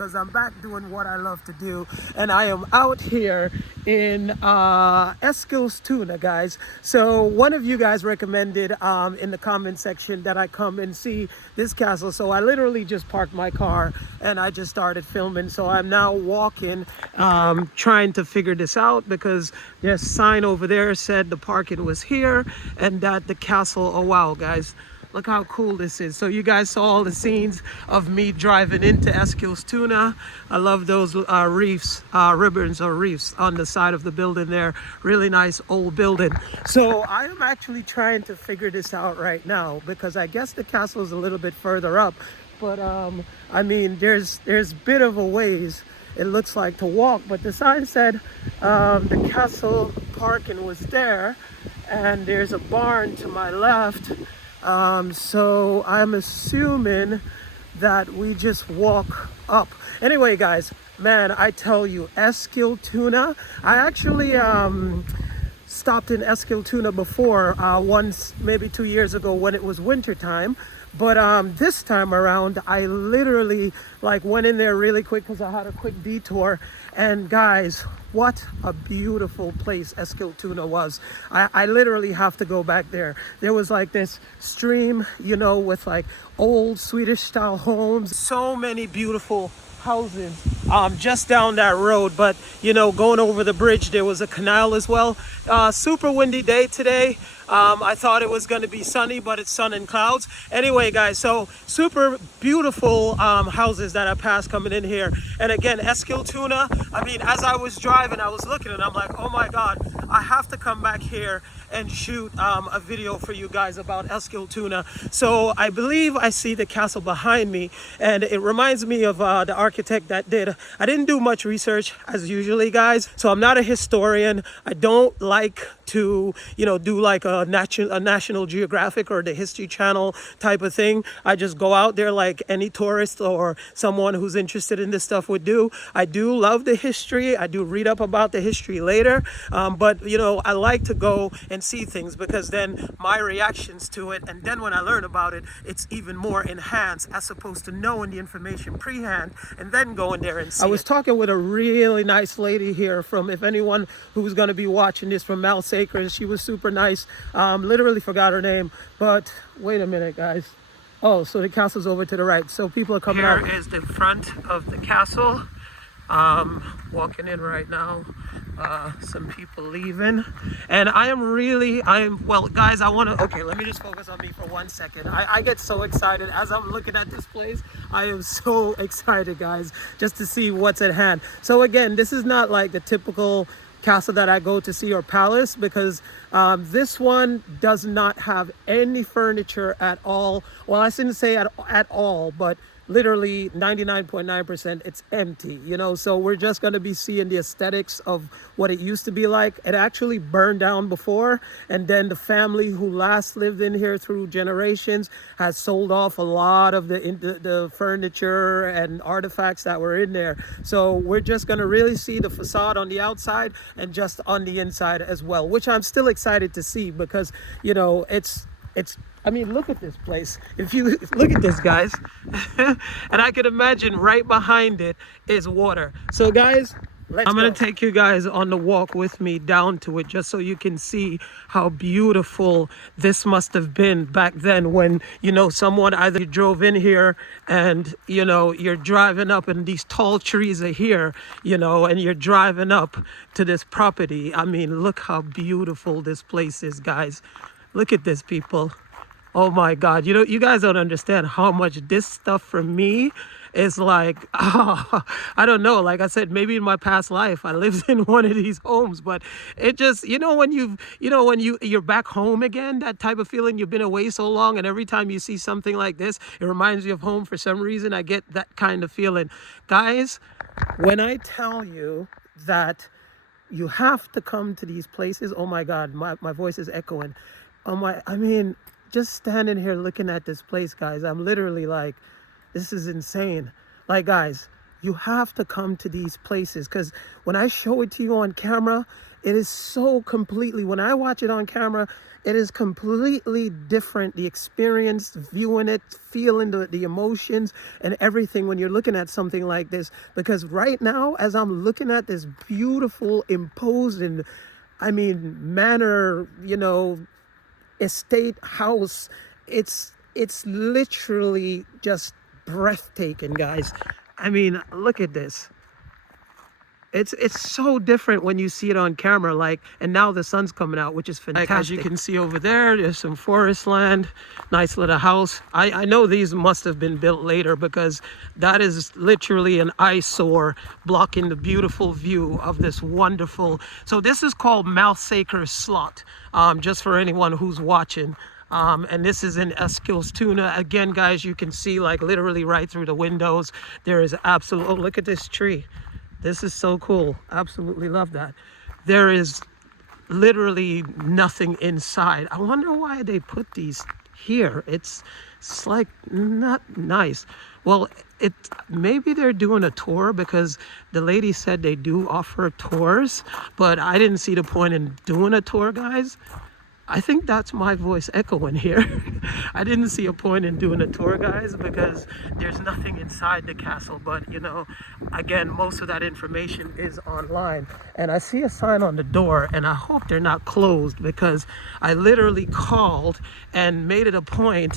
because I'm back doing what I love to do, and I am out here in Eskilstuna, guys. So one of you guys recommended in the comment section that I come and see this castle, so I literally just parked my car and I just started filming. So I'm now walking, trying to figure this out, because there's a sign over there said the parking was here and that the castle, oh wow guys, look how cool this is. So you guys saw all the scenes of me driving into Eskilstuna. I love those reefs, ribbons or reefs on the side of the building there. Really nice old building. So I am actually trying to figure this out right now, because I guess the castle is a little bit further up. But I mean, there's a bit of a ways, it looks like, to walk. But the sign said the castle parking was there, and there's a barn to my left. So I'm assuming that we just walk up. Anyway, guys, man, I tell you, Eskilstuna, I actually stopped in Eskilstuna before, once, maybe 2 years ago, when it was winter time. But this time around, I literally went in there really quick because I had a quick detour. And guys, what a beautiful place Eskilstuna was. I literally have to go back there. There was this stream, you know, with old Swedish style homes. So many beautiful houses just down that road. But you know, going over the bridge, there was a canal as well. Super windy day today. I thought it was going to be sunny, but it's sun and clouds. Anyway, guys, so super beautiful houses that I passed coming in here. And again, Eskilstuna, I mean, as I was driving, I was looking and I'm like, oh my God, I have to come back here and shoot a video for you guys about Eskilstuna. So I believe I see the castle behind me, and it reminds me of the architect that did. I didn't do much research as usually, guys, so I'm not a historian. I don't like to, you know, do a National Geographic or the History Channel type of thing. I just go out there like any tourist or someone who's interested in this stuff would do. I do love the history. I do read up about the history later, but you know, I like to go and see things, because then my reactions to it, and then when I learn about it, it's even more enhanced, as opposed to knowing the information pre-hand and then going there and see. I was talking with a really nice lady here from, if anyone who's going to be watching this, from Mälsåker. She was super nice. Literally forgot her name, but wait a minute, guys. Oh, so the castle's over to the right, so people are coming out. Here is the front of the castle. Walking in right now. Some people leaving, and well guys, okay, let me just focus on me for 1 second. I get so excited as I'm looking at this place. I am so excited, guys, just to see what's at hand. So again, this is not like the typical castle that I go to see, or palace, because this one does not have any furniture at all. Well, I shouldn't say at all, but literally 99.9% it's empty, you know. So we're just going to be seeing the aesthetics of what it used to be like. It actually burned down before, and then the family who last lived in here through generations has sold off a lot of the furniture and artifacts that were in there. So we're just going to really see the facade on the outside and just on the inside as well, which I'm still excited to see, because you know, I mean, look at this place. If you look at this, guys, and I can imagine right behind it is water. So guys, I'm going to take you guys on the walk with me down to it, just so you can see how beautiful this must have been back then, when, you know, someone either drove in here and, you know, you're driving up and these tall trees are here, you know, and you're driving up to this property. I mean, look how beautiful this place is, guys. Look at this, people. Oh my God, you know, you guys don't understand how much this stuff for me is like, oh, I don't know. Like I said, maybe in my past life, I lived in one of these homes, but it just, you know, when you're back home again, that type of feeling, you've been away so long, and every time you see something like this, it reminds you of home for some reason. I get that kind of feeling. Guys, when I tell you that you have to come to these places, oh my God, my voice is echoing. I mean, just standing here looking at this place, guys, I'm literally like, this is insane. Like, guys, You have to come to these places, because when I show it to you on camera, it is so completely, when I watch it on camera, it is completely different. The experience, viewing it, feeling the emotions and everything when you're looking at something like this. Because right now, as I'm looking at this beautiful, imposing, I mean, manor, you know, estate house, it's literally just breathtaking, guys. I mean, look at this. It's so different when you see it on camera, like, and now the sun's coming out, which is fantastic. Like, as you can see over there's some forest land, nice little house. I know these must have been built later, because that is literally an eyesore blocking the beautiful view of this wonderful. So this is called Mälsåkers Slott, just for anyone who's watching. And this is in Eskilstuna. Again, guys, you can see like literally right through the windows. There is absolute, oh, look at this tree. This is so cool. Absolutely love that. There is literally nothing inside. I wonder why they put these here. It's like not nice. Well, maybe they're doing a tour, because the lady said they do offer tours, but I didn't see the point in doing a tour, guys. I think that's my voice echoing here. I didn't see a point in doing a tour, guys, because there's nothing inside the castle. But, you know, again, most of that information is online. And I see a sign on the door, and I hope they're not closed, because I literally called and made it a point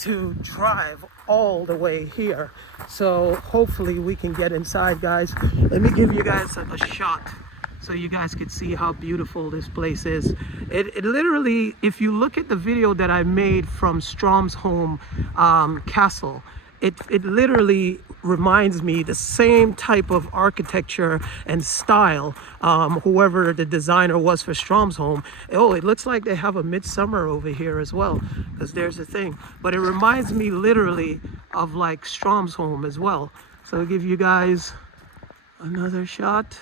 to drive all the way here. So hopefully we can get inside, guys. Let me give you guys a shot, so you guys could see how beautiful this place is. It literally, if you look at the video that I made from Strömsholm Castle, it literally reminds me the same type of architecture and style, whoever the designer was for Strömsholm. Oh, it looks like they have a midsummer over here as well, because there's a thing. But it reminds me literally of like Strömsholm as well. So I'll give you guys another shot.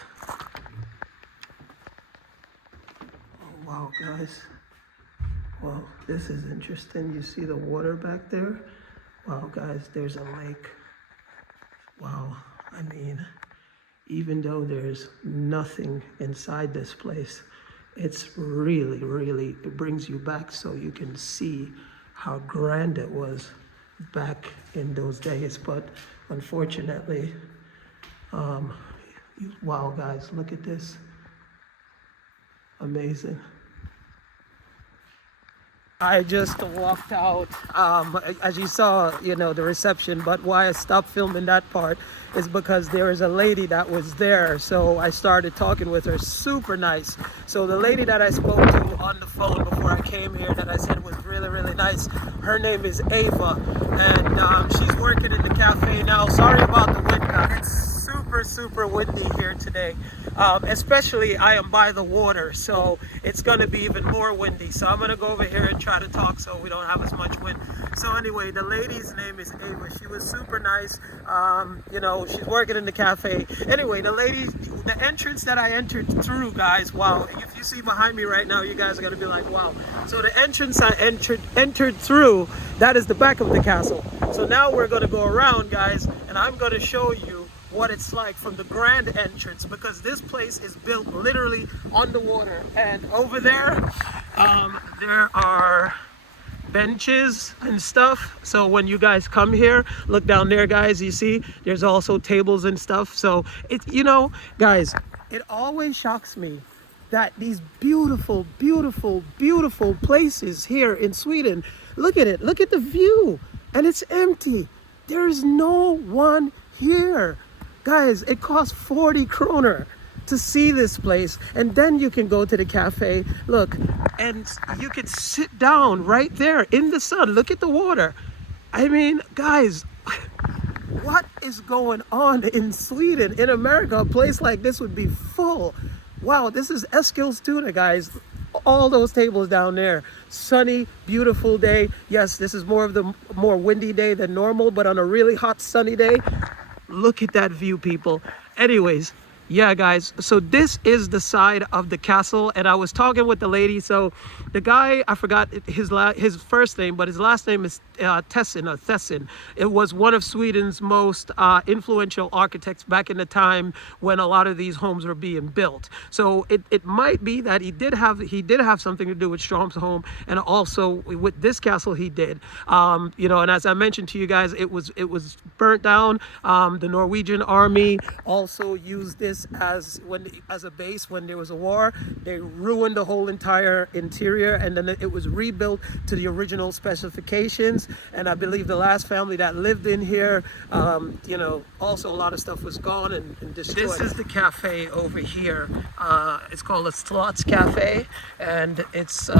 Wow, guys. Well, this is interesting. You see the water back there? Wow, guys, there's a lake. Wow, I mean, even though there's nothing inside this place, it's really, really, it brings you back so you can see how grand it was back in those days. But unfortunately, wow, guys, look at this. Amazing. I just walked out, as you saw, you know, the reception, but why I stopped filming that part is because there is a lady that was there. So I started talking with her, super nice. So the lady that I spoke to on the phone before I came here that I said was really, really nice, her name is Ava, and she's working in the cafe now. Sorry about the wind, guys. It's super windy here today. Especially I am by the water, so it's going to be even more windy. So I'm going to go over here and try to talk so we don't have as much wind. So anyway, the lady's name is Ava. She was super nice. You know, she's working in the cafe. Anyway, the entrance that I entered through, guys, wow. If you see behind me right now, you guys are going to be like, wow. So the entrance I entered through, that is the back of the castle. So now we're going to go around, guys, and I'm going to show you what it's like from the grand entrance, because this place is built literally on the water. And over there, there are benches and stuff. So when you guys come here, look down there, guys, you see there's also tables and stuff. So it, you know, guys, it always shocks me that these beautiful places here in Sweden, look at it, look at the view, and it's empty. There is no one here. Guys, it costs 40 kroner to see this place, and then you can go to the cafe, look, and you can sit down right there in the sun. Look at the water. I mean, guys, what is going on in Sweden? In America, a place like this would be full. Wow, this is Eskilstuna, guys. All those tables down there, sunny, beautiful day. Yes, this is more windy day than normal, but on a really hot sunny day, look at that view, people. Anyways, Yeah, guys, so this is the side of the castle, and I was talking with the lady. So the guy, I forgot his first name, but his last name is Tessin. It was one of Sweden's most influential architects back in the time when a lot of these homes were being built. So it might be that he did have something to do with Strömsholm, and also with this castle he did. You know, and as I mentioned to you guys, it was burnt down. The Norwegian army also used this as a base when there was a war. They ruined the whole entire interior, and then it was rebuilt to the original specifications. And I believe the last family that lived in here, you know, also a lot of stuff was gone and destroyed. This is the cafe over here. It's called a Slotts Cafe, and it's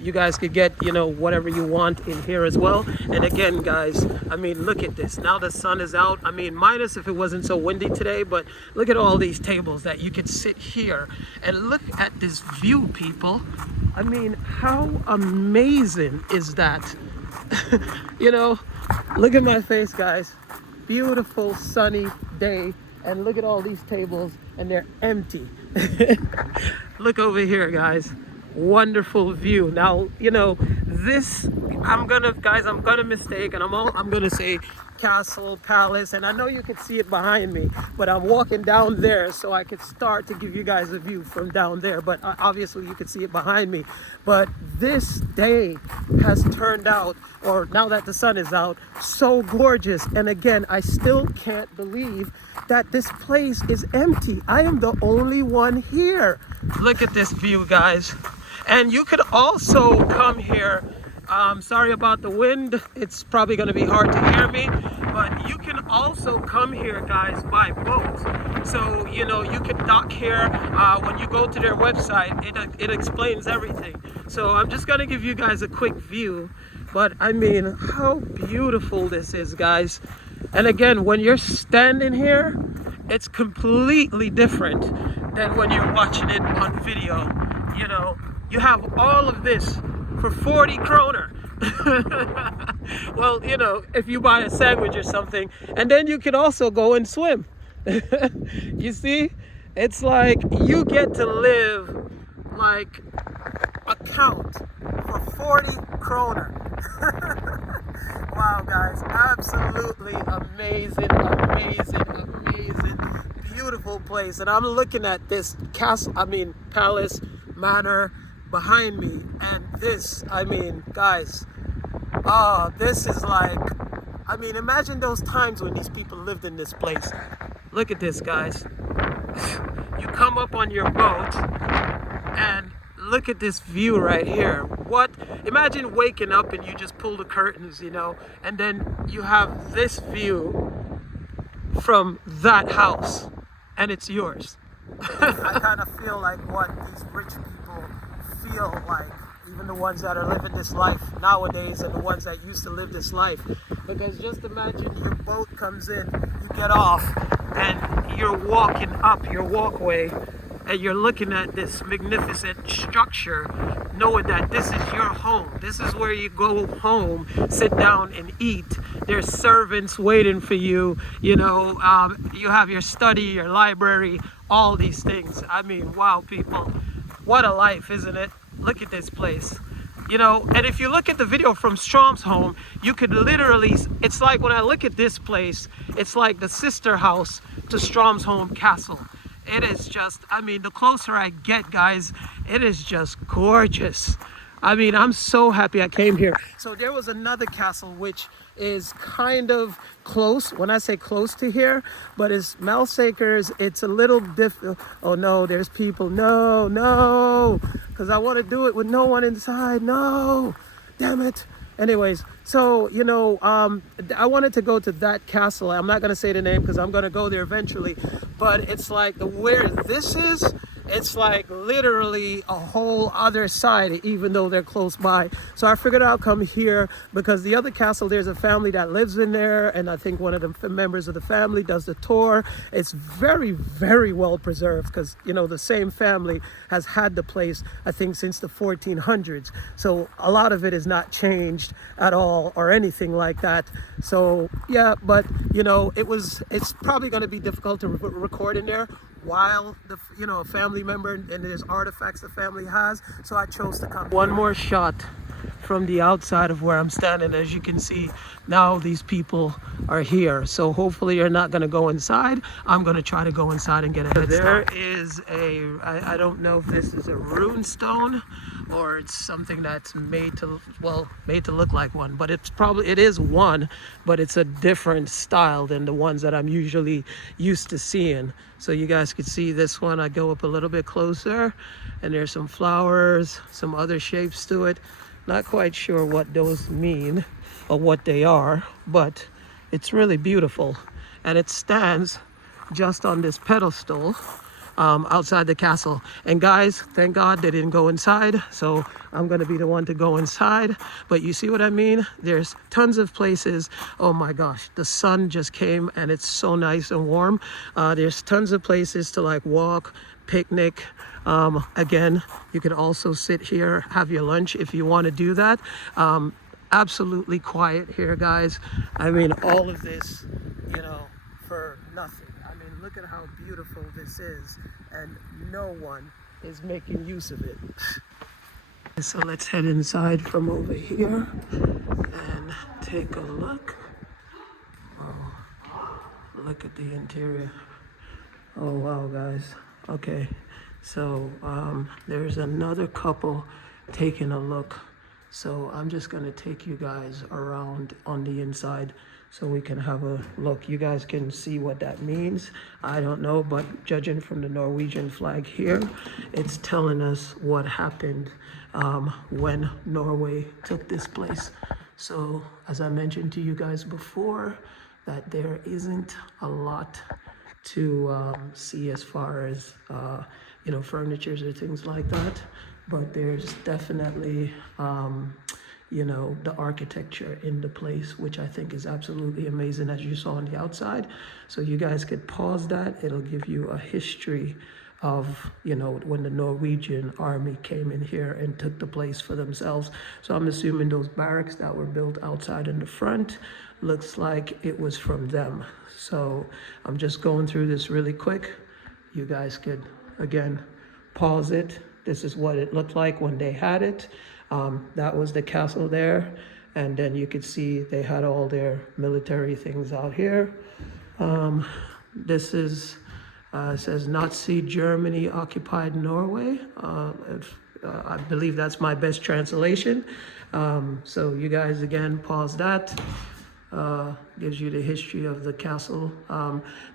you guys could get, you know, whatever you want in here as well. And again, guys, I mean, look at this. Now the sun is out. I mean, minus if it wasn't so windy today, but look at all these tables that you could sit here and look at this view, people. I mean, how amazing is that? You know, look at my face, guys. Beautiful sunny day, and look at all these tables, and they're empty. Look over here, guys. Wonderful view. Now, you know, this, I'm gonna mistake, and I'm gonna say castle, palace, and I know you can see it behind me, but I'm walking down there so I could start to give you guys a view from down there, but obviously you can see it behind me. But this day has turned out, or now that the sun is out, so gorgeous. And again, I still can't believe that this place is empty. I am the only one here. Look at this view, guys. And you could also come here. Sorry about the wind. It's probably going to be hard to hear me, but you can also come here, guys, by boat. So, you know, you can dock here. When you go to their website, it explains everything. So I'm just going to give you guys a quick view, but I mean, how beautiful this is, guys. And again, when you're standing here, it's completely different than when you're watching it on video. You know, you have all of this for 40 kroner. Well, you know, if you buy a sandwich or something, and then you can also go and swim. You see, it's like you get to live like a count for 40 kroner. Wow, guys, absolutely amazing, beautiful place. And I'm looking at this castle, palace, manor behind me, and this, I mean, guys, this is like, I mean, imagine those times when these people lived in this place. Look at this, guys. You come up on your boat and look at this view right here. What, imagine waking up and you just pull the curtains, you know, and then you have this view from that house, and it's yours. I kind of feel like what these rich people feel like, even the ones that are living this life nowadays and the ones that used to live this life. Because just imagine your boat comes in, you get off, and you're walking up your walkway, and you're looking at this magnificent structure, knowing that this is your home. This is where you go home, sit down and eat. There's servants waiting for you. You know, you have your study, your library, all these things. I mean, wow, people, what a life, isn't it? Look at this place. You know, and if you look at the video from Strömsholm, you could literally, it's like when I look at this place, it's like the sister house to Strömsholm Castle. It is just, I mean, the closer I get, guys, it is just gorgeous. I mean, I'm so happy I came here. So there was another castle which is kind of close, when I say close to here, but it's Mälsåkers. It's a little different. Oh no, there's people. No, because I want to do it with no one inside. No, damn it. Anyways, so, you know, I wanted to go to that castle. I'm not going to say the name because I'm going to go there eventually. But it's like where this is, it's like literally a whole other side, even though they're close by. So I figured I'll come here because the other castle, there's a family that lives in there. And I think one of the members of the family does the tour. It's very, very well preserved because, you know, the same family has had the place, I think, since the 1400s. So a lot of it is not changed at all or anything like that. So yeah, but you know, it's probably going to be difficult to record in there. while a family member, and there's artifacts the family has. So I chose to come. One more shot from the outside of where I'm standing. As you can see, now these people are here. So hopefully you're not going to go inside. I'm going to try to go inside and get a head start. There is I don't know if this is a rune stone or it's something that's made to look like one, but it is one, but it's a different style than the ones that I'm usually used to seeing. So you guys can see this one. I go up a little bit closer and there's some flowers, some other shapes to it. Not quite sure what those mean or what they are, but it's really beautiful. And it stands just on this pedestal outside the castle. And guys, thank God they didn't go inside, so I'm gonna be the one to go inside. But you see what I mean? There's tons of places. Oh my gosh, the sun just came and it's so nice and warm. There's tons of places to like walk, picnic. Again, you can also sit here, have your lunch if you want to do that. Absolutely quiet here, guys. I mean, all of this, for nothing. I mean, look at how beautiful this is, and no one is making use of it. So let's head inside from over here and take a look. Oh, look at the interior. Oh wow, guys. Okay, so there's another couple taking a look. So I'm just gonna take you guys around on the inside so we can have a look. You guys can see what that means. I don't know, but judging from the Norwegian flag here, it's telling us what happened when Norway took this place. So as I mentioned to you guys before, that there isn't a lot to see as far as furnitures or things like that, but there's definitely the architecture in the place, which I think is absolutely amazing, as you saw on the outside. So you guys could pause that. It'll give you a history of when the Norwegian army came in here and took the place for themselves. So I'm assuming those barracks that were built outside in the front looks like it was from them. So I'm just going through this really quick. You guys could again pause it. This is what it looked like when they had it. That was the castle there, and then you could see they had all their military things out here. This is says Nazi Germany occupied Norway. I believe that's my best translation. So you guys again pause that. Gives you the history of the castle.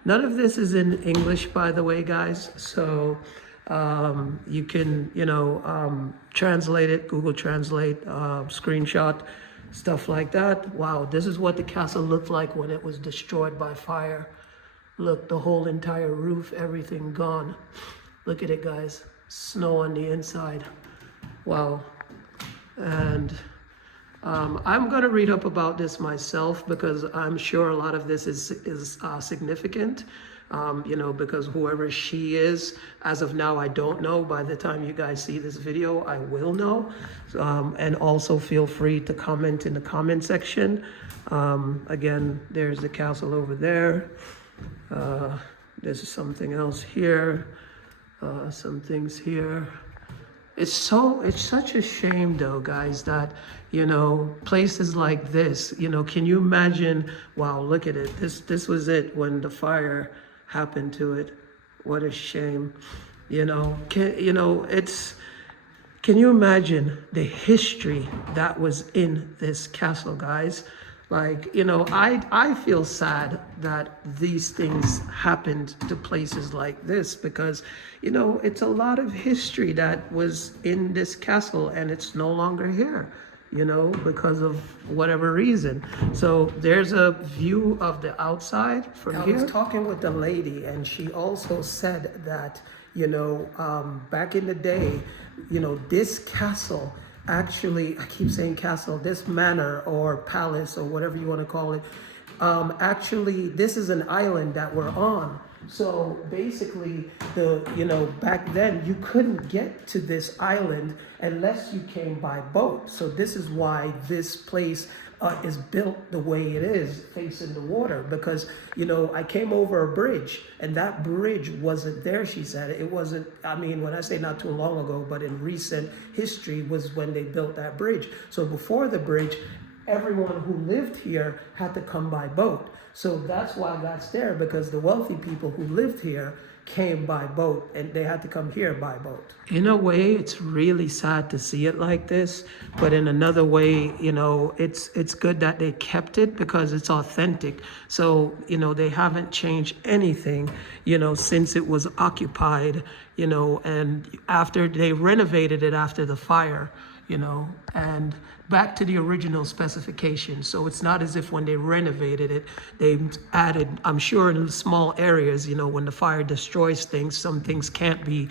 None of this is in English, by the way, guys. So you can translate it, Google Translate, screenshot, stuff like that. Wow, this is what the castle looked like when it was destroyed by fire. Look, the whole entire roof, everything gone. Look at it, guys. Snow on the inside. Wow. And I'm going to read up about this myself, because I'm sure a lot of this is significant. Because whoever she is, as of now, I don't know. By the time you guys see this video, I will know. And also feel free to comment in the comment section. Again, there's the castle over there. There's something else here. Some things here. It's such a shame though, guys, that, places like this, can you imagine? Wow, look at it. This was it when the fire happened to it. What a shame. Can you imagine the history that was in this castle, guys? Like, I feel sad that these things happened to places like this, because, it's a lot of history that was in this castle and it's no longer here, because of whatever reason. So there's a view of the outside from here. I was talking with the lady, and she also said that, back in the day, this castle, actually, I keep saying castle, this manor or palace or whatever you want to call it, actually, this is an island that we're on. So basically, back then, you couldn't get to this island unless you came by boat. So this is why this place is built the way it is, facing the water. Because, you know, I came over a bridge, and that bridge wasn't there, she said. It wasn't, I mean, when I say not too long ago, but in recent history was when they built that bridge. So before the bridge, everyone who lived here had to come by boat. So that's why that's there, because the wealthy people who lived here came by boat, and they had to come here by boat. In a way, it's really sad to see it like this, but in another way, you know, it's good that they kept it because it's authentic. So, you know, they haven't changed anything, you know, since it was occupied, you know, and after they renovated it after the fire, you know, and back to the original specifications. So it's not as if when they renovated it, they added, I'm sure in small areas, you know, when the fire destroys things, some things can't be,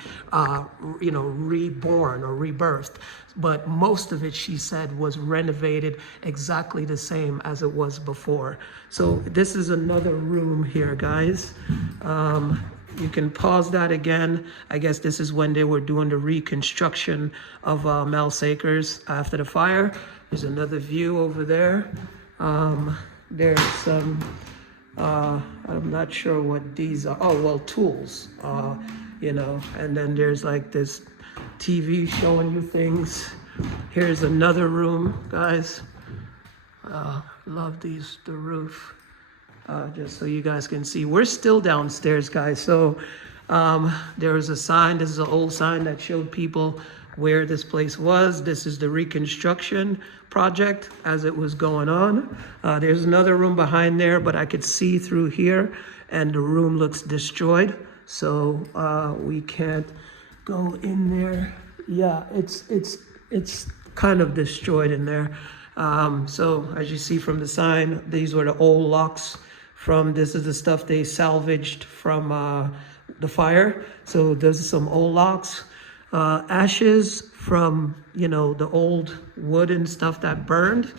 you know, reborn or rebirthed. But most of it, she said, was renovated exactly the same as it was before. So this is another room here, guys. You can pause that again. I guess this is when they were doing the reconstruction of Mälsåkers after the fire. There's another view over there. There's some, I'm not sure what these are. Oh, well, tools, you know, and then there's like this TV showing you things. Here's another room, guys. Love these, the roof. Just so you guys can see, we're still downstairs, guys. So there was a sign, this is an old sign that showed people where this place was. This is the reconstruction project as it was going on. There's another room behind there, but I could see through here and the room looks destroyed. So we can't go in there. Yeah, it's kind of destroyed in there. So as you see from the sign, these were the old locks from, this is the stuff they salvaged from the fire. So there's some old locks, ashes from, you know, the old wood and stuff that burned.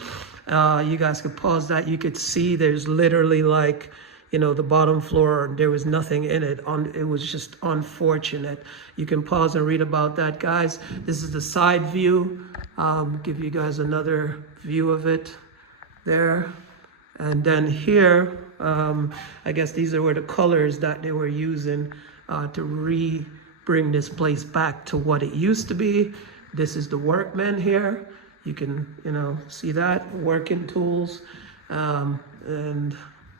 You guys could pause that. You could see there's literally like, you know, the bottom floor, there was nothing in it. It was just unfortunate. You can pause and read about that, guys. This is the side view. Give you guys another view of it there. And then here, I guess these were the colors that they were using to bring this place back to what it used to be. This is the workmen here. You can, you know, see that, working tools. And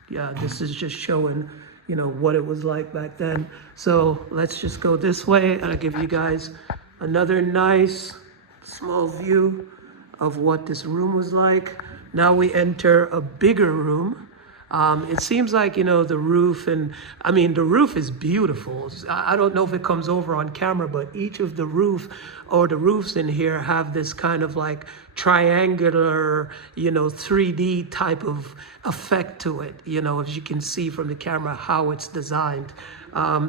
yeah, this is just showing, you know, what it was like back then. So let's just go this way and I'll give you guys another nice small view of what this room was like. Now we enter a bigger room. It seems like, you know, the roof, and I mean, the roof is beautiful. I don't know if it comes over on camera, but each of the roof or the roofs in here have this kind of like triangular, you know, 3D type of effect to it, you know, as you can see from the camera how it's designed.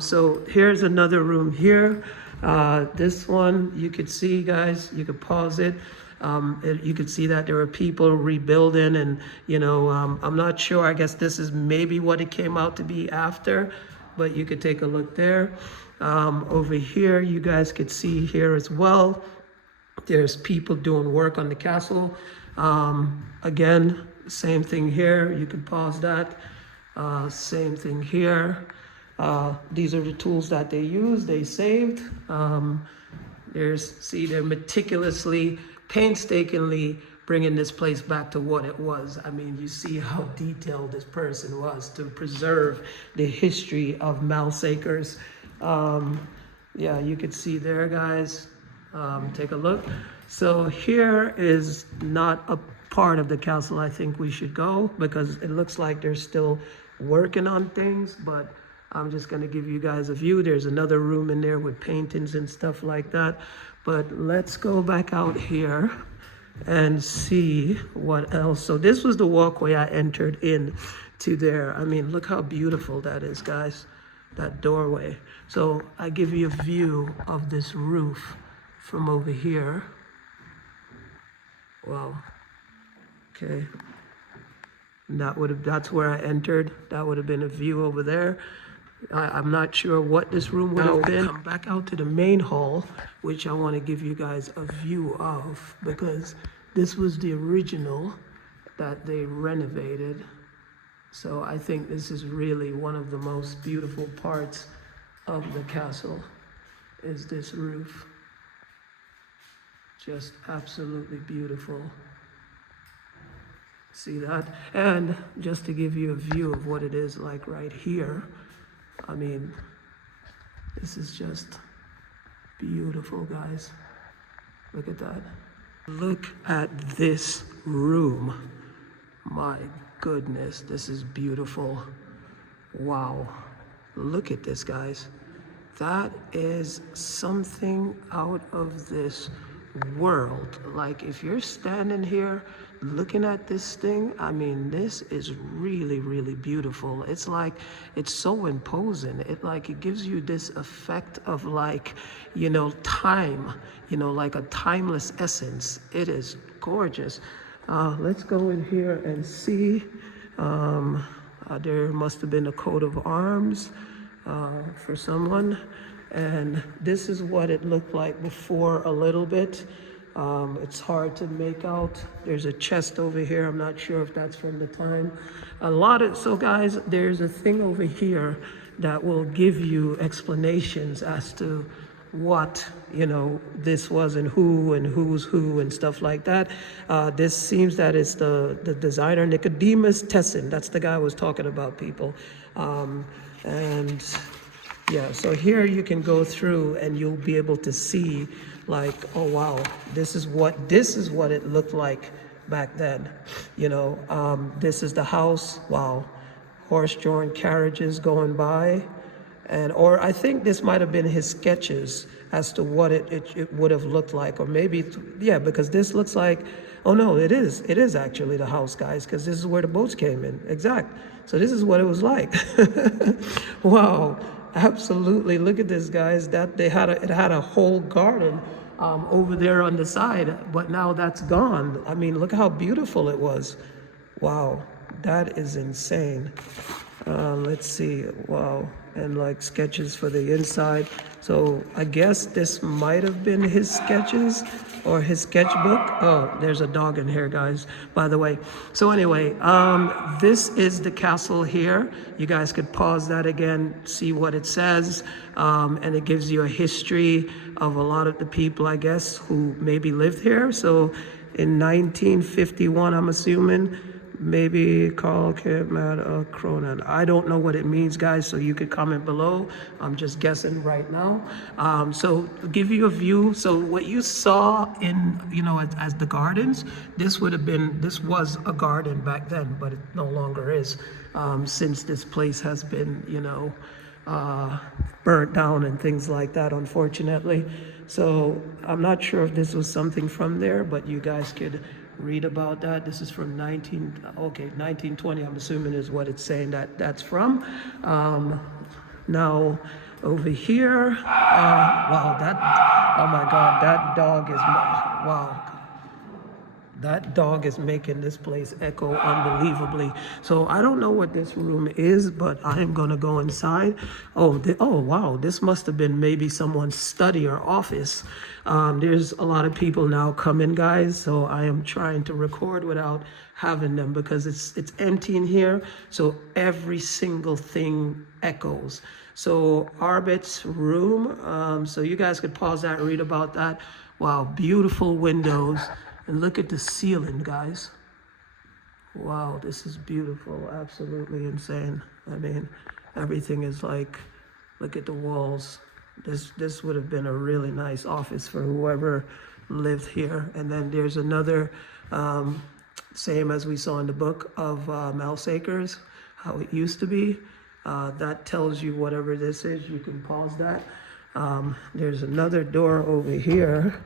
So here's another room here. This one you could see, guys, you could pause it. You could see that there were people rebuilding, and, you know, I'm not sure. I guess this is maybe what it came out to be after, but you could take a look there. Over here, you guys could see here as well. There's people doing work on the castle. Again, same thing here. You can pause that. Same thing here. These are the tools that they used, they saved. They're meticulously, painstakingly bringing this place back to what it was. I mean, you see how detailed this person was to preserve the history of Mälsåkers. Yeah, you could see there, guys. Take a look. So here is not a part of the castle I think we should go, because it looks like they're still working on things, but I'm just gonna give you guys a view. There's another room in there with paintings and stuff like that. But let's go back out here and see what else. So this was the walkway I entered in to there. I mean, look how beautiful that is, guys, that doorway. So I give you a view of this roof from over here. Wow, okay. And that's where I entered. That would have been a view over there. I'm not sure what this room would have been. Come back out to the main hall, which I want to give you guys a view of, because this was the original that they renovated. So I think this is really one of the most beautiful parts of the castle, is this roof. Just absolutely beautiful. See that? And just to give you a view of what it is like right here, I mean, this is just beautiful, guys. Look at that. Look at this room. My goodness, this is beautiful. Wow. Look at this, guys. That is something out of this world. Like, if you're standing here looking at this thing, I mean, this is really, really beautiful. It's like, it's so imposing. It gives you this effect of, like, you know, time, you know, like a timeless essence. It is gorgeous. Let's go in here and see. There must have been a coat of arms for someone. And this is what it looked like before a little bit. It's hard to make out. There's a chest over here. I'm not sure if that's from the time. So guys, there's a thing over here that will give you explanations as to what, you know, this was and who's who and stuff like that. This seems that it's the designer, Nikodemus Tessin. That's the guy I was talking about, people. And yeah, so here you can go through and you'll be able to see, like, oh wow, this is what it looked like back then. You know, this is the house. Wow, horse-drawn carriages going by. Or I think this might have been his sketches as to what it would have looked like, or maybe, yeah, because this looks like, oh no, it is actually the house, guys, because this is where the boats came in, exact. So this is what it was like. Wow, absolutely, look at this, guys, that it had a whole garden over there on the side, but now that's gone. I mean, look how beautiful it was. Wow, that is insane. Let's see, wow, and like sketches for the inside. So I guess this might have been his sketches or his sketchbook. Oh, there's a dog in here, guys, by the way. So anyway, this is the castle here. You guys could pause that again, see what it says, and it gives you a history of a lot of the people, I guess, who maybe lived here. So in 1951, I'm assuming, maybe Carl Kemad Cronin. I don't know what it means, guys, so you could comment below. I'm just guessing right now. So give you a view. So what you saw in, you know, as the gardens, this was a garden back then, but it no longer is, since this place has been, you know, burnt down and things like that, unfortunately. So I'm not sure if this was something from there, but you guys could read about that. This is from 1920, I'm assuming is what it's saying that's from. Now over here, wow, oh my God, that dog is, wow. That dog is making this place echo unbelievably. So I don't know what this room is, but I am gonna go inside. Oh wow, this must have been maybe someone's study or office. There's a lot of people now coming, guys, so I am trying to record without having them because it's empty in here, so every single thing echoes. So Arbit's room, so you guys could pause that and read about that. Wow, beautiful windows. And look at the ceiling, guys. Wow, this is beautiful, absolutely insane. I mean, everything is like, look at the walls. This would have been a really nice office for whoever lived here. And then there's another, same as we saw in the book of Mälsåkers, how it used to be. That tells you whatever this is, you can pause that. There's another door over here,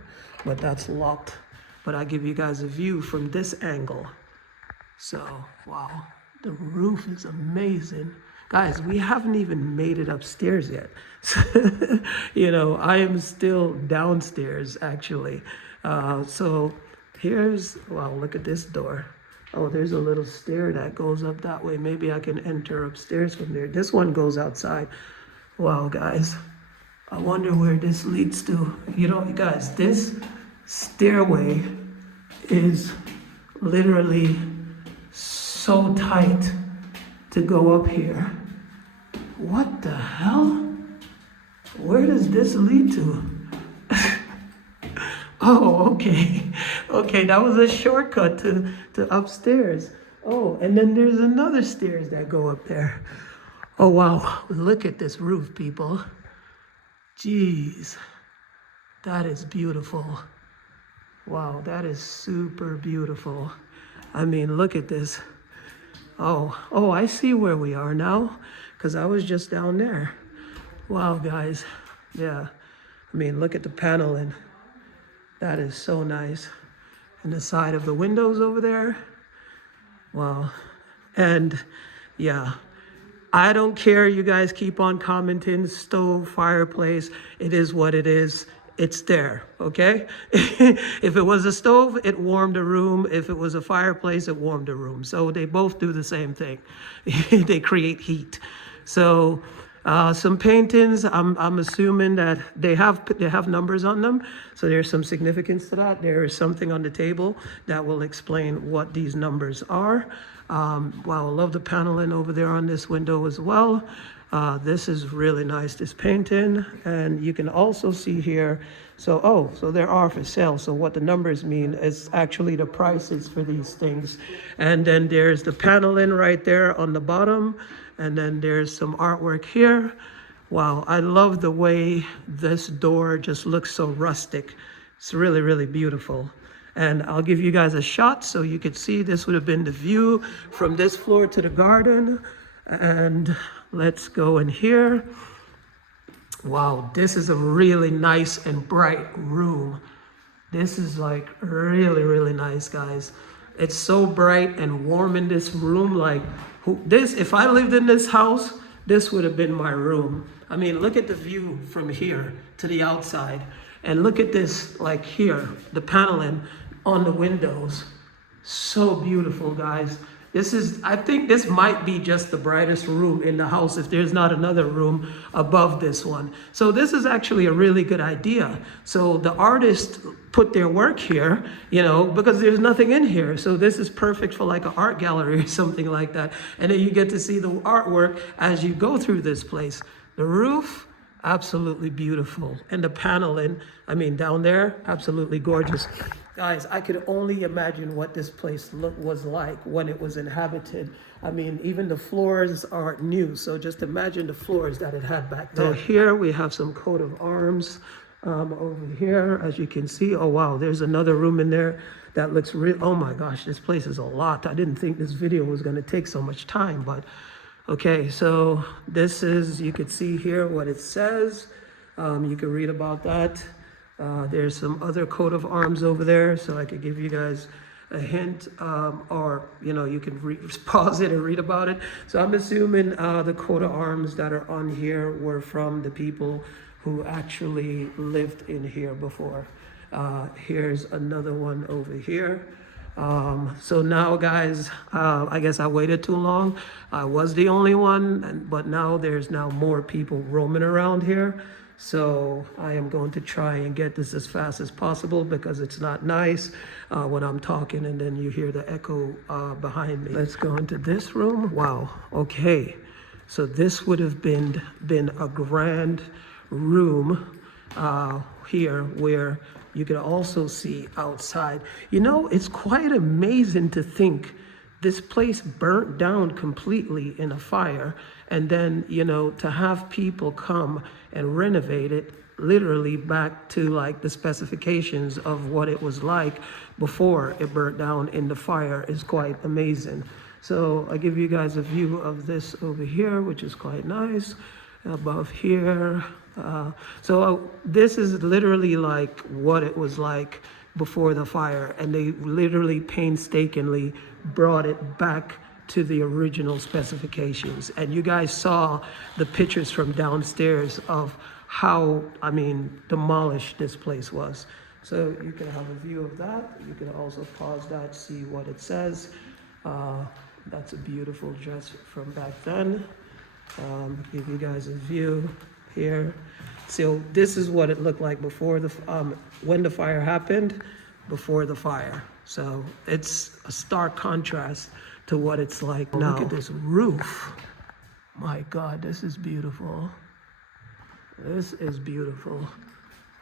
but that's locked. But I give you guys a view from this angle. So, wow, the roof is amazing. Guys, we haven't even made it upstairs yet. You know, I am still downstairs, actually. So here's, wow, look at this door. Oh, there's a little stair that goes up that way. Maybe I can enter upstairs from there. This one goes outside. Wow, guys, I wonder where this leads to. You know, guys, this stairway is literally so tight to go up here. What the hell? Where does this lead to? Oh, okay. Okay, that was a shortcut to upstairs. Oh, and then there's another stairs that go up there. Oh, wow. Look at this roof, people. Jeez. That is beautiful. Wow, that is super beautiful. I mean, look at this. Oh, I see where we are now, because I was just down there. Wow, guys. Yeah. I mean, look at the paneling. That is so nice. And the side of the windows over there. Wow. And yeah, I don't care. You guys keep on commenting. Stove, fireplace. It is what it is. It's there, okay? If it was a stove, it warmed a room. If it was a fireplace, it warmed a room. So they both do the same thing. They create heat. So some paintings, I'm assuming that they have numbers on them. So there's some significance to that. There is something on the table that will explain what these numbers are. Wow, I love the paneling over there on this window as well. This is really nice, this painting. And you can also see here, so there are for sale. So what the numbers mean is actually the prices for these things. And then there's the paneling right there on the bottom. And then there's some artwork here. Wow, I love the way this door just looks so rustic. It's really, really beautiful. And I'll give you guys a shot so you could see. This would have been the view from this floor to the garden. And let's go in here. Wow, this is a really nice and bright room. This is like really, really nice, guys. It's so bright and warm in this room. Like if I lived in this house, this would have been my room. I mean, look at the view from here to the outside. And look at this, like here, the paneling on the windows. So beautiful, guys. I think this might be just the brightest room in the house if there's not another room above this one. So this is actually a really good idea. So the artist put their work here, because there's nothing in here. So this is perfect for like an art gallery or something like that. And then you get to see the artwork as you go through this place. The roof, absolutely beautiful. And the paneling, I mean, down there, absolutely gorgeous. Guys, I could only imagine what this place was like when it was inhabited. I mean, even the floors aren't new, so just imagine the floors that it had back then. So here we have some coat of arms over here, as you can see. Oh, wow, there's another room in there that looks real. Oh my gosh, this place is a lot. I didn't think this video was gonna take so much time, but okay, so this is, you could see here what it says. You can read about that. There's some other coat of arms over there, so I could give you guys a hint, or you can pause it and read about it. So I'm assuming the coat of arms that are on here were from the people who actually lived in here before. Here's another one over here. So now, guys, I guess I waited too long. I was the only one, but now there's more people roaming around here. So I am going to try and get this as fast as possible because it's not nice when I'm talking and then you hear the echo behind me. Let's go into this room. Wow. Okay. So this would have been a grand room here where you can also see outside. It's quite amazing to think this place burnt down completely in a fire, and then, to have people come and renovate it literally back to like the specifications of what it was like before it burnt down in the fire is quite amazing. So I give you guys a view of this over here, which is quite nice. Above here. So this is literally like what it was like before the fire, and they literally painstakingly brought it back to the original specifications. And you guys saw the pictures from downstairs of how, demolished this place was. So you can have a view of that. You can also pause that, see what it says. That's a beautiful dress from back then. Give you guys a view here. So this is what it looked like before when the fire happened, before the fire. So it's a stark contrast to what it's like now. Look at this roof. My God, this is beautiful. This is beautiful.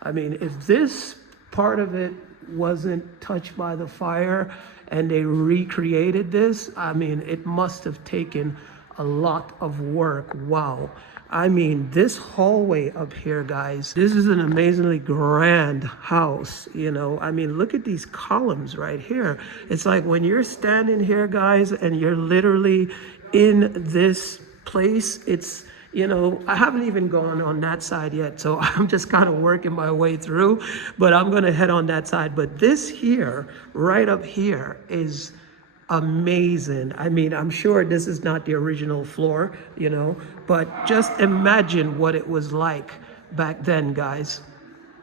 I mean, if this part of it wasn't touched by the fire and they recreated this, I mean, it must have taken a lot of work. Wow. I mean, this hallway up here, guys, this is an amazingly grand house, you know. I mean, look at these columns right here. It's like when you're standing here, guys, and you're literally in this place, it's, you know, I haven't even gone on that side yet, so I'm just kind of working my way through, but I'm gonna head on that side. But this here, right up here, is amazing. I mean, I'm sure this is not the original floor, you know, but just imagine what it was like back then, guys.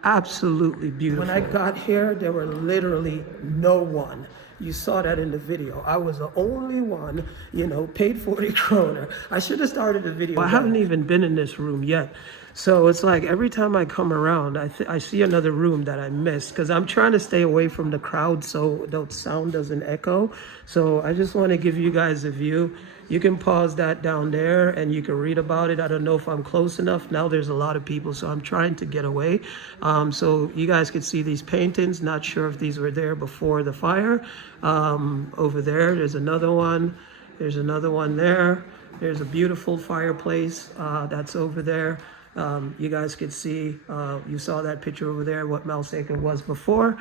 Absolutely beautiful. When I got here, there were literally no one. You saw that in the video. I was the only one, you know, paid 40 kroner. I should have started the video. I haven't even been in this room yet. So it's like every time I come around, I see another room that I missed, because I'm trying to stay away from the crowd so the sound doesn't echo. So I just want to give you guys a view. You can pause that down there and you can read about it. I don't know if I'm close enough. Now there's a lot of people, so I'm trying to get away. So you guys can see these paintings. Not sure if these were there before the fire. Over there, there's another one. There's another one there. There's a beautiful fireplace that's over there. You guys could see, you saw that picture over there, what Mälsåker was before.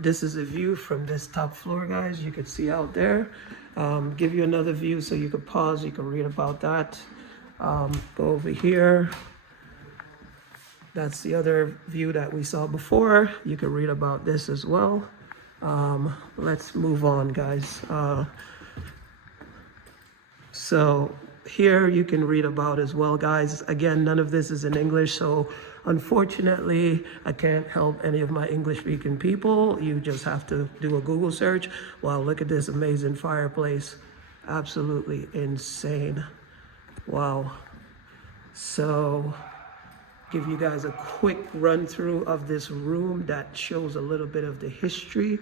This is a view from this top floor, guys. You could see out there. Give you another view so you could pause, you can read about that. Go over here. That's the other view that we saw before. You can read about this as well. Let's move on, guys. So here you can read about as well, guys. Again, none of this is in English, so unfortunately I can't help any of my English speaking people. You just have to do a Google search. Wow, look at this amazing fireplace. Absolutely insane. Wow. So give you guys a quick run through of this room that shows a little bit of the history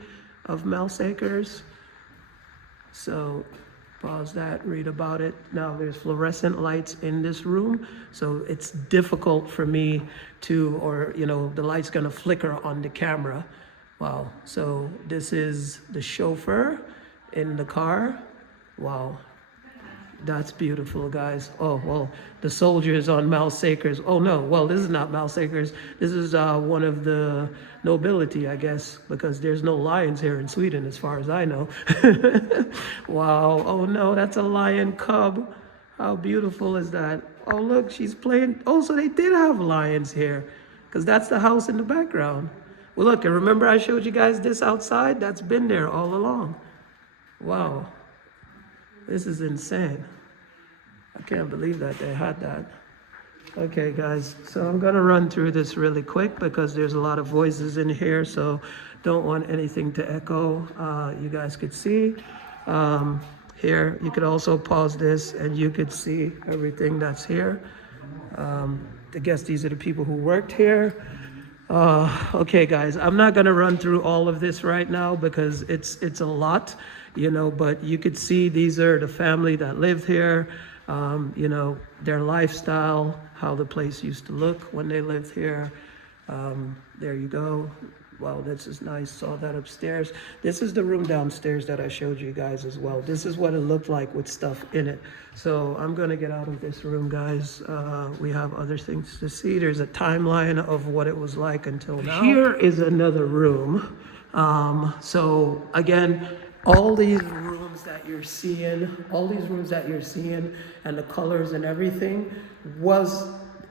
of Mälsåkers. So pause that, read about it. Now there's fluorescent lights in this room, so it's difficult for me to, or you know, the light's gonna flicker on the camera. Wow, so this is the chauffeur in the car. Wow, that's beautiful, guys. Oh, well, the soldiers on Mälsåkers. Oh no, well, this is not Mälsåkers. This is one of the nobility, I guess, because there's no lions here in Sweden as far as I know. Wow, oh no, that's a lion cub. How beautiful is that? Oh look, she's playing. Oh, so they did have lions here, because that's the house in the background. Well look, and remember I showed you guys this outside? That's been there all along. Wow, this is insane. I can't believe that they had that. Okay, guys, so I'm gonna run through this really quick because there's a lot of voices in here, so don't want anything to echo. You guys could see. Here, you could also pause this and you could see everything that's here. I guess these are the people who worked here. Okay, guys, I'm not gonna run through all of this right now because it's a lot, you know, but you could see these are the family that lived here. You know, their lifestyle, how the place used to look when they lived here. There you go. Wow, this is nice. Saw that upstairs. This is the room downstairs that I showed you guys as well. This is what it looked like with stuff in it. So I'm gonna get out of this room, guys. We have other things to see. There's a timeline of what it was like until now. Here is another room. So again, all these rooms that you're seeing, and the colors and everything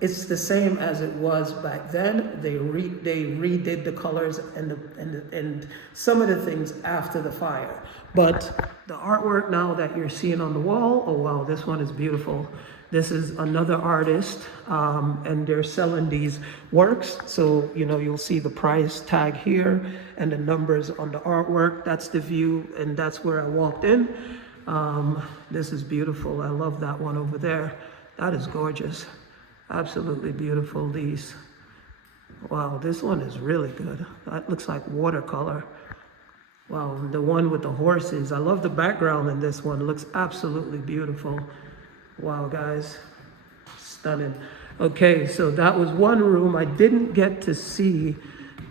it's the same as it was back then. They redid the colors and some of the things after the fire. But the artwork now that you're seeing on the wall, oh wow, this one is beautiful. This is another artist, and they're selling these works. So, you know, you'll see the price tag here and the numbers on the artwork. That's the view, and that's where I walked in. This is beautiful. I love that one over there. That is gorgeous. Absolutely beautiful, these. Wow, this one is really good. That looks like watercolor. Wow, the one with the horses. I love the background in this one. It looks absolutely beautiful. Wow, guys, stunning. Okay, so that was one room I didn't get to see.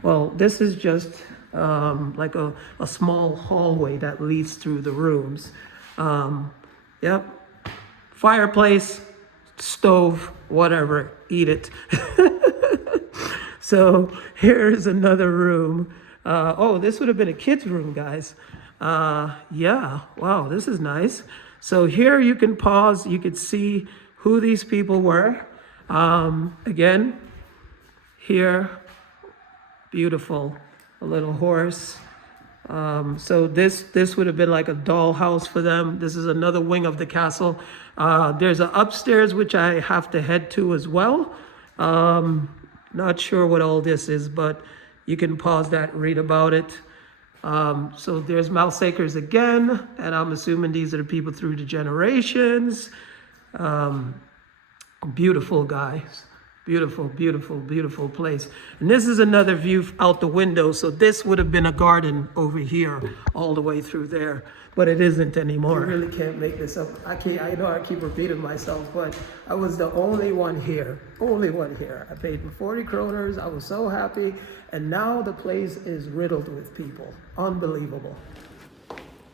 Well, this is just like a small hallway that leads through the rooms. Yep, fireplace, stove, whatever, eat it. So here's another room. Oh, this would have been a kid's room, guys. Yeah, wow, this is nice. So here you can pause, you could see who these people were. Again, here, beautiful, a little horse. So this would have been like a dollhouse for them. This is another wing of the castle. There's an upstairs, which I have to head to as well. Not sure what all this is, but you can pause that and read about it. So there's Mälsåkers again, and I'm assuming these are the people through the generations. Beautiful, guys. Beautiful, beautiful, beautiful place. And this is another view out the window. So this would have been a garden over here all the way through there, but it isn't anymore. You really can't make this up. I know I keep repeating myself, but I was the only one here. Only one here. I paid for 40 kroners. I was so happy. And now the place is riddled with people. Unbelievable.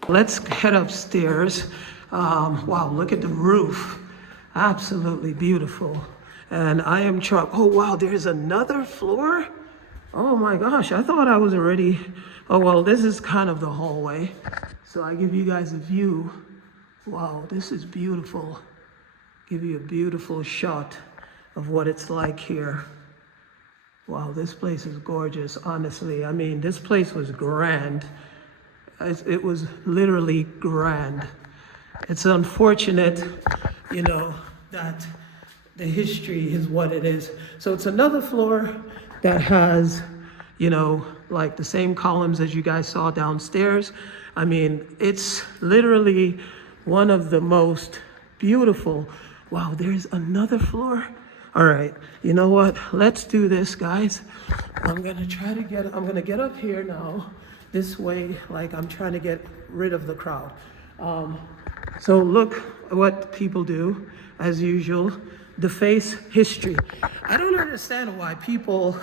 Let's head upstairs. Wow, look at the roof. Absolutely beautiful. And I am oh wow, there's another floor? Oh my gosh, I thought I was already, oh well, this is kind of the hallway. So I give you guys a view. Wow, this is beautiful. Give you a beautiful shot of what it's like here. Wow, this place is gorgeous, honestly. I mean, this place was grand. It was literally grand. It's unfortunate, you know, that the history is what it is. So it's another floor that has, you know, like the same columns as you guys saw downstairs. I mean, it's literally one of the most beautiful. Wow, there's another floor. All right, you know what? Let's do this, guys. I'm gonna get up here now, this way, like I'm trying to get rid of the crowd. So look what people do, as usual. The face history. I don't understand why people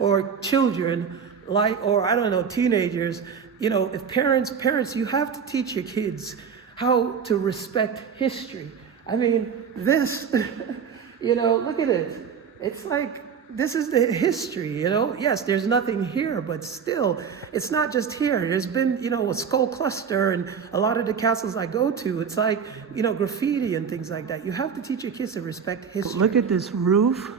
or children or I don't know, teenagers, you know, if parents, you have to teach your kids how to respect history. I mean, this, you know, look at it. It's like, this is the history, you know? Yes, there's nothing here, but still, it's not just here. There's been, you know, a skull cluster, and a lot of the castles I go to, it's like, you know, graffiti and things like that. You have to teach your kids to respect history. Look at this roof.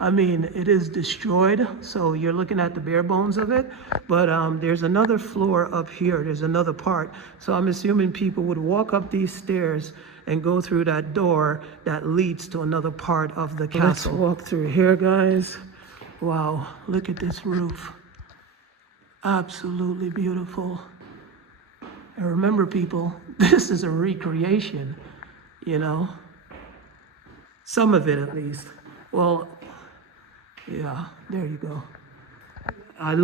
I mean, it is destroyed, so you're looking at the bare bones of it, but there's another floor up here. There's another part. So I'm assuming people would walk up these stairs and go through that door that leads to another part of the castle. Let's walk through here, guys. Wow, look at this roof. Absolutely beautiful. And remember, people, this is a recreation, you know? Some of it, at least. Well, yeah, there you go. I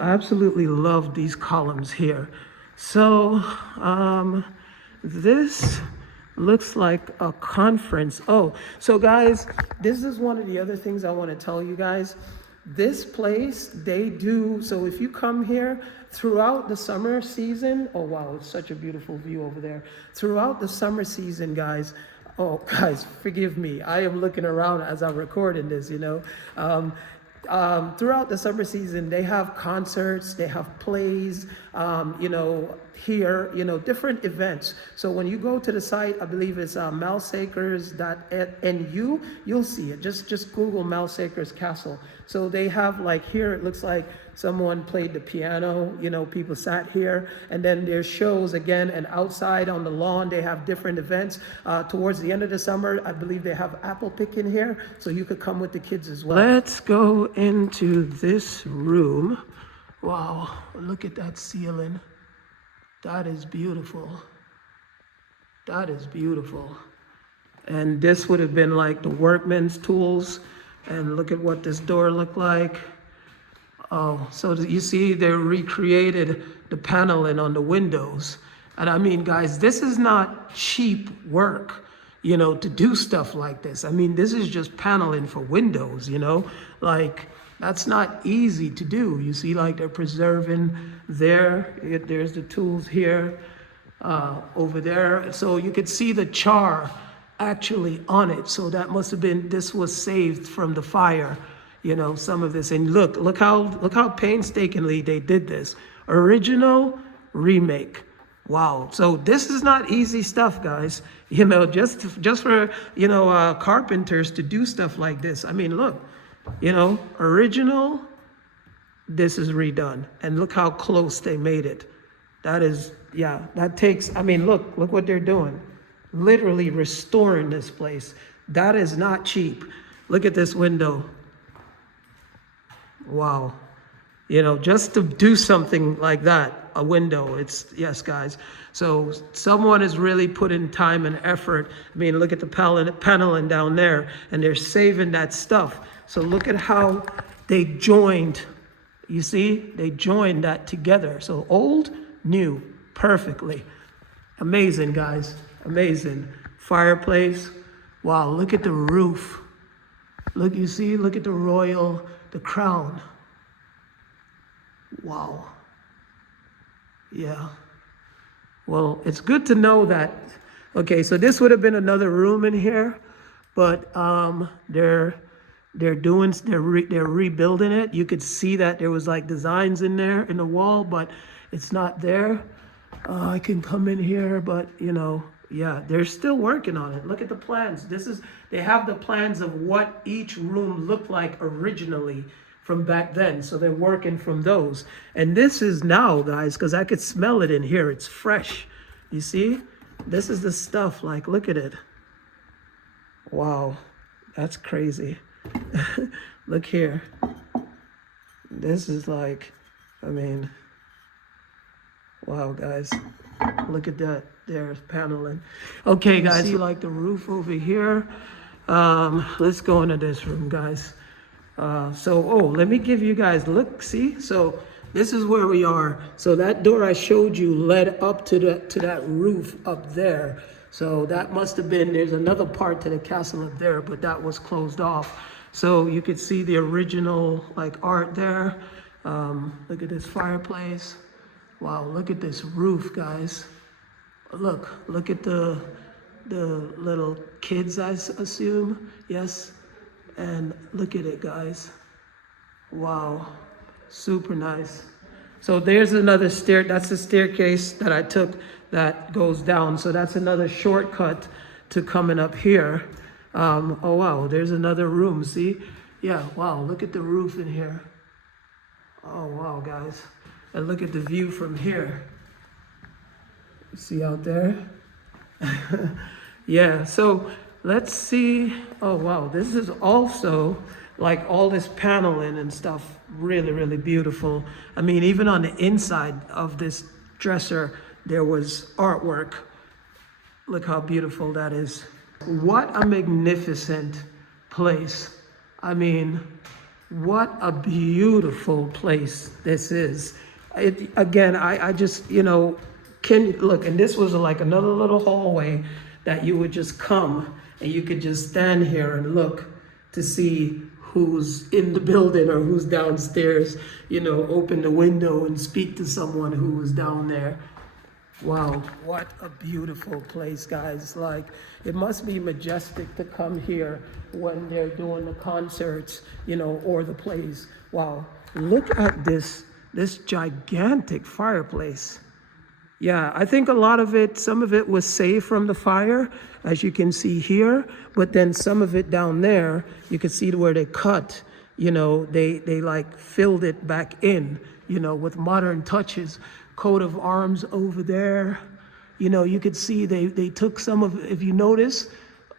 absolutely love these columns here. So, this looks like a conference. Oh, so guys, this is one of the other things I want to tell you guys. This place, they do, so if you come here throughout the summer season, oh wow, it's such a beautiful view over there. Throughout the summer season, guys, oh guys, forgive me. I am looking around as I'm recording this, you know. Throughout the summer season, they have concerts, they have plays, you know, here, you know, different events. So when you go to the site, I believe it's mälsåkers.nu, you'll see it. Just Google Mälsåkers Castle. So they have, like, here it looks like someone played the piano, you know, people sat here, and then there's shows again, and outside on the lawn they have different events. Towards the end of the summer, I believe they have apple picking here, so you could come with the kids as well. Let's go into this room. Wow, look at that ceiling. That is beautiful. That is beautiful. And this would have been like the workman's tools. And look at what this door looked like. Oh, so you see they recreated the paneling on the windows. And I mean, guys, this is not cheap work, you know, to do stuff like this. I mean, this is just paneling for windows, you know, like that's not easy to do. You see, like they're preserving there. There's the tools here, over there. So you could see the char actually on it. So that must have been, this was saved from the fire, you know, some of this. And look how painstakingly they did this. Original, remake. Wow. So this is not easy stuff, guys. You know, just for, you know, carpenters to do stuff like this. I mean, look, you know, original, this is redone. And look how close they made it. That is, yeah, that takes, I mean, look what they're doing. Literally restoring this place. That is not cheap. Look at this window. Wow. You know, just to do something like that, a window, it's, yes, guys. So someone is really putting time and effort. I mean, look at the paneling down there, and they're saving that stuff. So look at how they joined, you see, they joined that together. So old, new, perfectly. Amazing, guys, amazing. Fireplace, wow, look at the roof. Look, you see, look at the crown. Wow. Yeah. Well, it's good to know that. Okay, so this would have been another room in here, but they're rebuilding it. You could see that there was like designs in there in the wall, but it's not there. I can come in here, but you know, yeah, they're still working on it. Look at the plans. They have the plans of what each room looked like originally from back then. So they're working from those. And this is now, guys, because I could smell it in here. It's fresh. You see? This is the stuff, like, look at it. Wow, that's crazy. Look here. This is like, I mean, wow, guys. Look at that. There's paneling. Okay, guys, see like the roof over here. Let's go into this room, guys. Let me give you guys, look, see? So this is where we are. So that door I showed you led up to that roof up there. So that must have been, there's another part to the castle up there, but that was closed off. So you could see the original like art there. Look at this fireplace. Wow, look at this roof, guys. Look at the little kids, I assume, yes. And look at it, guys. Wow, super nice. So there's another that's the staircase that I took that goes down. So that's another shortcut to coming up here. Oh wow, there's another room, see? Yeah, wow, look at the roof in here. Oh wow, guys. And look at the view from here. See out there? Yeah, so let's see. Oh wow, this is also like all this paneling and stuff, really, really beautiful. I mean, even on the inside of this dresser, there was artwork. Look how beautiful that is. What a magnificent place. I mean, what a beautiful place this is. Again, I just, you know, look, and this was like another little hallway that you would just come and you could just stand here and look to see who's in the building or who's downstairs, you know, open the window and speak to someone who was down there. Wow, what a beautiful place, guys. Like, it must be majestic to come here when they're doing the concerts, you know, or the plays. Wow, look at this gigantic fireplace. Yeah, I think a lot of it, some of it was saved from the fire, as you can see here, but then some of it down there, you can see where they cut, you know, they like filled it back in, you know, with modern touches. Coat of arms over there. You know, you could see they took some of, if you notice,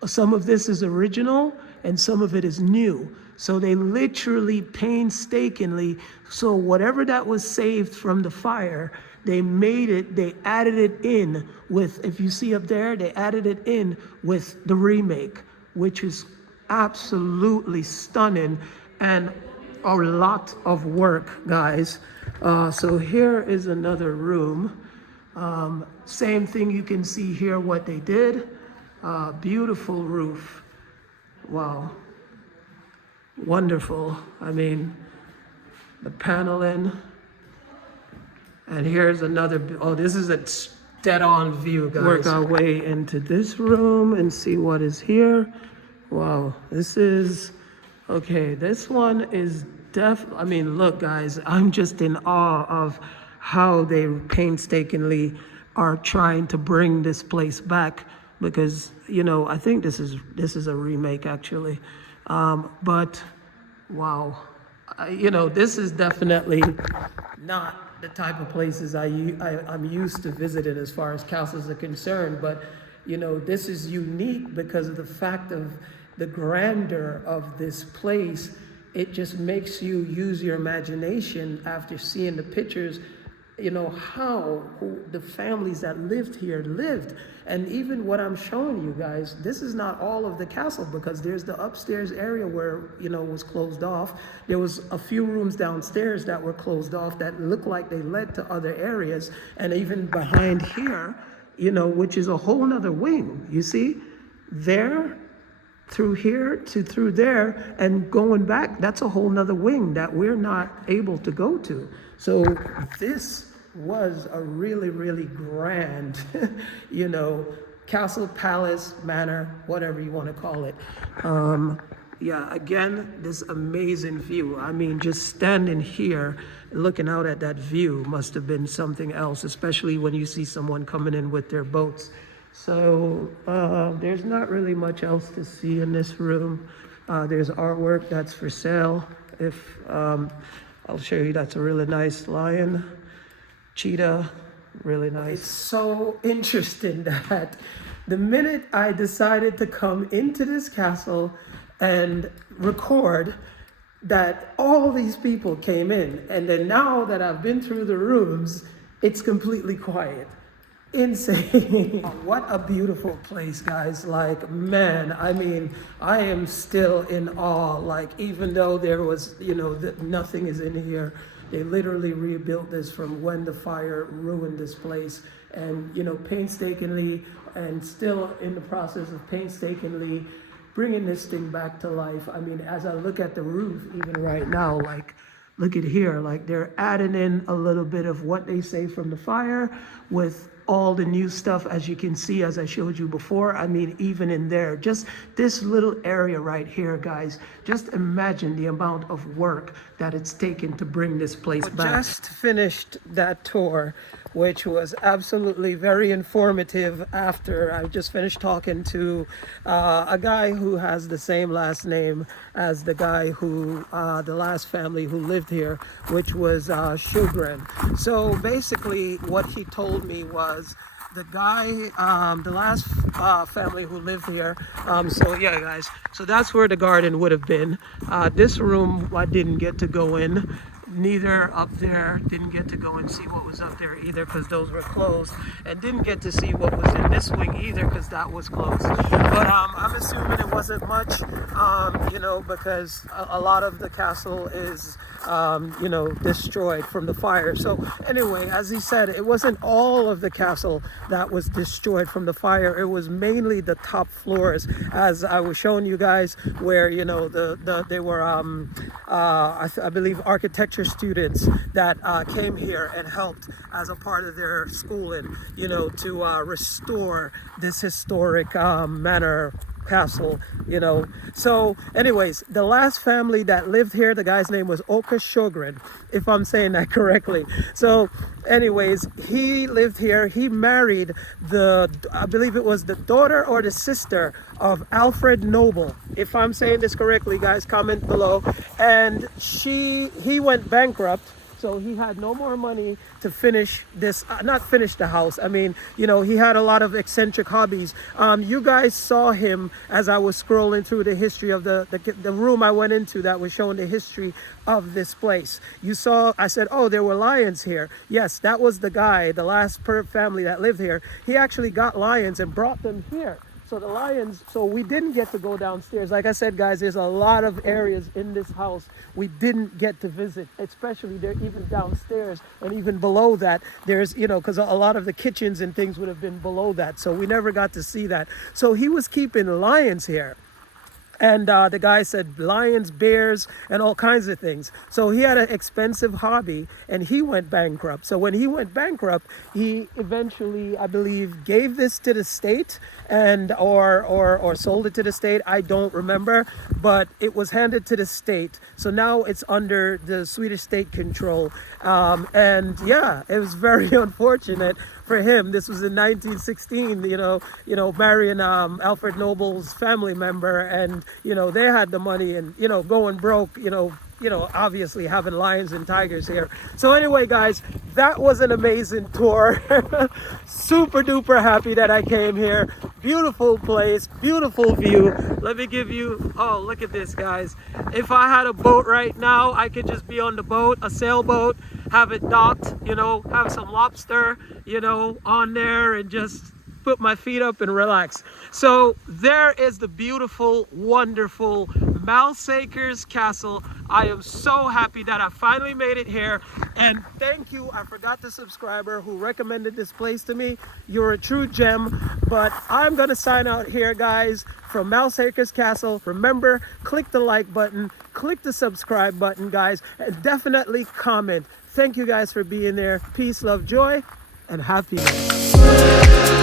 some of this is original and some of it is new. So they literally painstakingly, so whatever that was saved from the fire, they added it in with, if you see up there, they added it in with the remake, which is absolutely stunning. And a lot of work, guys. So here is another room. Same thing, you can see here what they did. Beautiful roof. Wow. Wonderful. I mean, the paneling. And here's another, oh, this is a dead-on view, guys. Work our way into this room and see what is here. Wow, this is, okay, this one is I mean, look, guys, I'm just in awe of how they painstakingly are trying to bring this place back, because, you know, I think this is a remake, actually. But wow, you know, this is definitely not the type of places I'm used to visiting as far as castles are concerned. But, you know, this is unique because of the fact of the grandeur of this place. It just makes you use your imagination after seeing the pictures, you know, how the families that lived here lived. And even what I'm showing you guys, this is not all of the castle, because there's the upstairs area where, you know, was closed off. There was a few rooms downstairs that were closed off that looked like they led to other areas. And even behind here, you know, which is a whole nother wing, you see, there, through here to through there, and going back, that's a whole nother wing that we're not able to go to. So this was a really, really grand, you know, castle, palace, manor, whatever you want to call it. Yeah, again, this amazing view. I mean, just standing here, looking out at that view must have been something else, especially when you see someone coming in with their boats. So there's not really much else to see in this room. There's artwork that's for sale. If I'll show you, that's a really nice lion, cheetah, really nice. It's so interesting that the minute I decided to come into this castle and record, that all these people came in, and then now that I've been through the rooms, it's completely quiet. Insane. What a beautiful place, guys. Like, man, I mean, I am still in awe. Like, even though there was, you know, nothing is in here, they literally rebuilt this from when the fire ruined this place. And, you know, painstakingly, and still in the process of painstakingly bringing this thing back to life. I mean, as I look at the roof, even right now, like, look at here, like they're adding in a little bit of what they say from the fire with all the new stuff, as you can see, as I showed you before. I mean, even in there, just this little area right here, guys, just imagine the amount of work that it's taken to bring this place back. Just finished that tour, which was absolutely very informative. After I just finished talking to a guy who has the same last name as the guy who, the last family who lived here, which was Sjögren. So basically what he told me was, the guy, the last family who lived here, so yeah, guys, so that's where the garden would have been. This room I didn't get to go in, neither up there, didn't get to go and see what was up there either, because those were closed, and didn't get to see what was in this wing either, because that was closed. But I'm assuming it wasn't much, you know, because a lot of the castle is you know, destroyed from the fire. So anyway, as he said, it wasn't all of the castle that was destroyed from the fire. It was mainly the top floors, as I was showing you guys, where, you know, they were I believe architecture students that came here and helped as a part of their schooling, you know, to restore this historic manor castle, you know. So anyways, the last family that lived here, the guy's name was Åke Sjögren, if I'm saying that correctly. So anyways, he lived here. He married I believe it was the daughter or the sister of Alfred Nobel, if I'm saying this correctly, guys, comment below. And he went bankrupt, so he had no more money to finish this, not finish the house. I mean, you know, he had a lot of eccentric hobbies. You guys saw him as I was scrolling through the history of the room I went into that was showing the history of this place. You saw, I said, oh, there were lions here. Yes, that was the guy, the last family that lived here. He actually got lions and brought them here. So the lions, so we didn't get to go downstairs. Like I said, guys, there's a lot of areas in this house we didn't get to visit, especially there, even downstairs and even below that. There's, you know, because a lot of the kitchens and things would have been below that. So we never got to see that. So he was keeping lions here. And the guy said lions, bears, and all kinds of things. So he had an expensive hobby, and he went bankrupt. So when he went bankrupt, he eventually, I believe, gave this to the state, and or sold it to the state. I don't remember, but it was handed to the state. So now it's under the Swedish state control. And yeah, it was very unfortunate for him. This was in 1916, you know, marrying Alfred Noble's family member, and you know, they had the money, and you know, going broke, you know, obviously having lions and tigers here. So anyway, guys, that was an amazing tour. Super duper happy that I came here. Beautiful place, beautiful view. Let me give you, oh, look at this, guys. If I had a boat right now, I could just be on the boat, a sailboat, have it docked, you know, have some lobster, you know, on there, and just put my feet up and relax. So there is the beautiful, wonderful Mälsåkers Castle. I am so happy that I finally made it here, and thank you. I forgot the subscriber who recommended this place to me. You're a true gem. But I'm gonna sign out here, guys, from Mälsåkers Castle. Remember, click the like button, click the subscribe button, guys, and definitely comment. Thank you guys for being there. Peace, love, joy, and happiness.